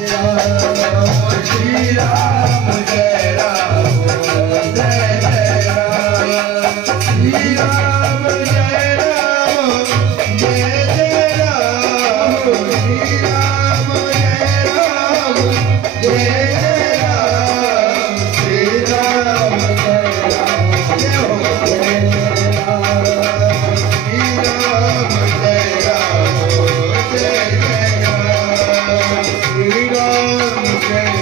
श्री राम जय राम जय जय राम श्री राम जय राम जय जय राम श्री राम जय राम जय जय राम श्री राम जय राम जय हो जय राम श्री राम जय राम जय जय राम श्री राम जय